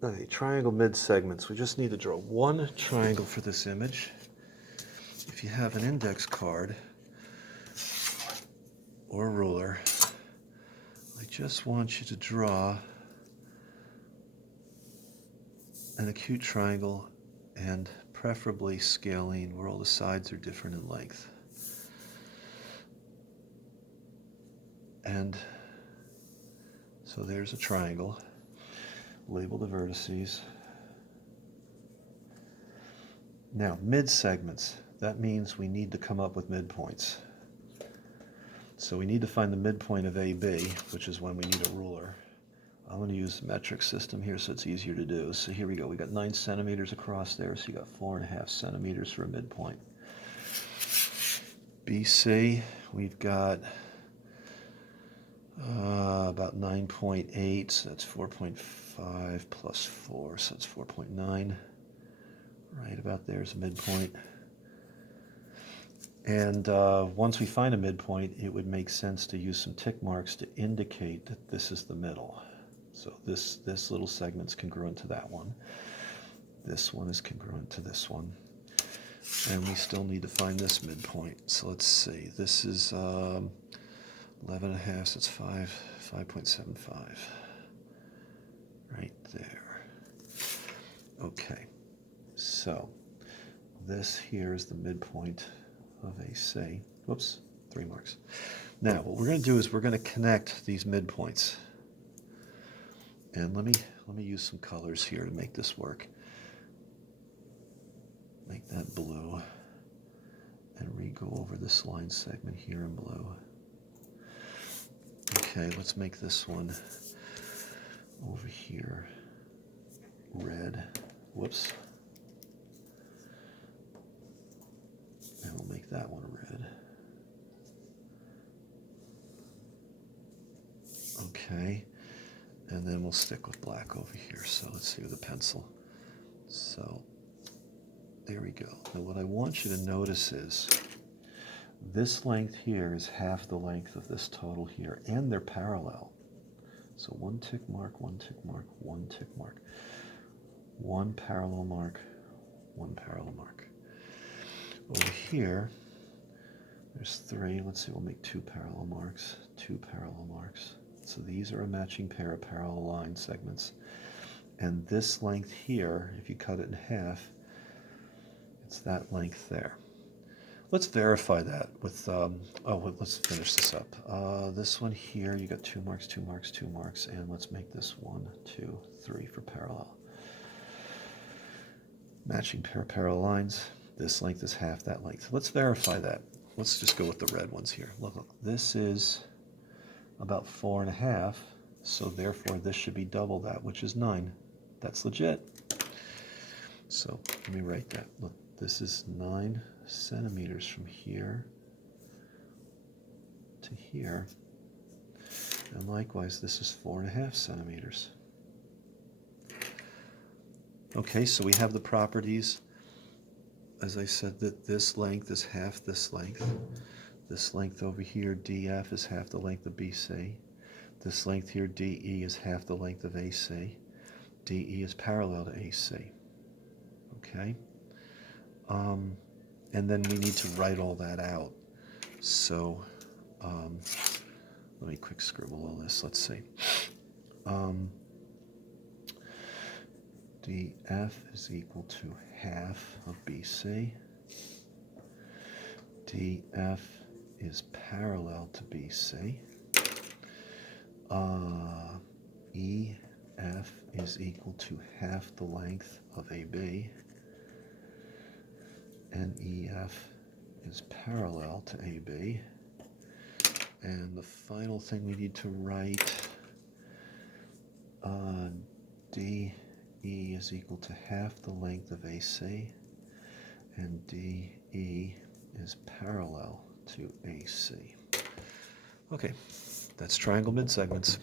Okay, triangle mid-segments. We just need to draw one triangle for this image. If you have an index card or a ruler, I just want you to draw an acute triangle, and preferably scalene where all the sides are different in length. And so there's a triangle. Label the vertices. Now, mid-segments. That means we need to come up with midpoints. So we need to find the midpoint of AB, which is when we need a ruler. I'm going to use the metric system here so it's easier to do. So here we go. We got 9 centimeters across there, so you got 4.5 centimeters for a midpoint. BC, we've got about 9.8, so that's 4.5 plus 4, so that's 4.9. Right about there's a midpoint. And once we find a midpoint, it would make sense to use some tick marks to indicate that this is the middle. So this little segment's congruent to that one. This one is congruent to this one. And we still need to find this midpoint. So let's see. This is 11.5, so it's 5.75. Right there. Okay. So this here is the midpoint of AC. Whoops, 3 marks. Now, what we're going to do is we're going to connect these midpoints. And let me use some colors here to make this work. Make that blue. And re-go over this line segment here in blue. Okay, let's make this one over here red. Whoops. And we'll make that one red. Okay. And then we'll stick with black over here. So let's see with a pencil. So there we go. Now what I want you to notice is this length here is half the length of this total here, and they're parallel. So 1 tick mark, 1 tick mark, 1 tick mark. 1 parallel mark, 1 parallel mark. Over here, there's 3. Let's see, we'll make 2 parallel marks, 2 parallel marks. So these are a matching pair of parallel line segments. And this length here, if you cut it in half, it's that length there. Let's verify that with, let's finish this up. This one here, you got 2 marks, 2 marks, 2 marks, and let's make this 1, 2, 3 for parallel. Matching pair of parallel lines. This length is half that length. Let's verify that. Let's just go with the red ones here. Look, this is about 4.5, so therefore this should be double that, which is 9. That's legit. So let me write that. Look, this is 9 centimeters from here to here. And likewise, this is 4.5 centimeters. Okay, so we have the properties. As I said, that this length is half this length. This length over here, DF, is half the length of BC. This length here, DE, is half the length of AC. DE is parallel to AC. Okay? And then we need to write all that out. So let me quick scribble all this. Let's see. DF is equal to half of BC. DF is parallel to BC. EF is equal to half the length of AB. And EF is parallel to AB. And the final thing we need to write, DE is equal to half the length of AC, and DE is parallel to AC. Okay, that's triangle midsegments.